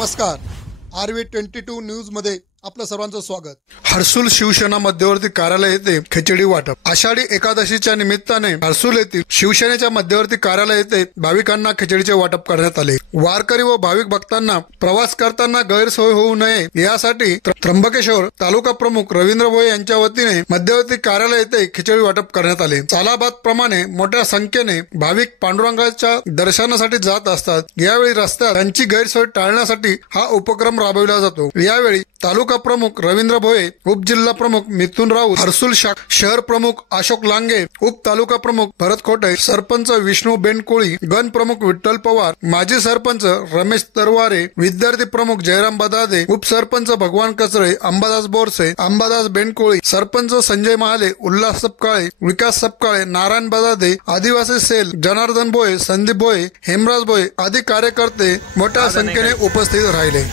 नमस्कार, RV22 news मध्ये आपलं सर्वांचं स्वागत। हर्सुल शिवसेना मध्यवर्ती कार्यालय येथे खिचडी वाटप। आषाढी एकादशीच्या निमित्ताने हर्सुल येथील शिवसेनेच्या मध्यवर्ती कार्यालय येथे भाविकांना खिचडीचे वाटप करण्यात आले। वारकरी व भाविक भक्तांना प्रवास करताना गैरसोय होऊ नये यासाठी त्र्यंबकेश्वर तालुका प्रमुख रवींद्र भोये यांच्या वतीने मध्यवर्ती कार्यालय येथे खिचडी वाटप करण्यात आले। सालाबाद प्रमाणे मोठ्या संख्येने भाविक पांडुरंगाच्या दर्शनासाठी जात असतात। यावेळी रस्त्यात त्यांची गैरसोय टाळण्यासाठी हा उपक्रम राबविला जातो। यावेळी तालुका प्रमुख रवींद्र भोये, उपजिल्हा प्रमुख मिथुन राऊत, हर्सुल शहर प्रमुख अशोक लांगे, उप तालुका प्रमुख भरत खोटे, सरपंच विष्णू बेनकोळी, गण प्रमुख विठ्ठल पवार, माजी सरपंच रमेश तरवारे, विद्यार्थी प्रमुख जयराम बदादे, उपसरपंच भगवान कचरे, अंबादास बोरसे, अंबादास बेनकोळी, सरपंच संजय महाले, उल्हास सपकाळे, विकास सपकाळे, नारायण बदादे, आदिवासी सेल जनार्दन भोये, संदीप भोये, हेमराज भोये आदी कार्यकर्ते मोठ्या संख्येने उपस्थित राहिले।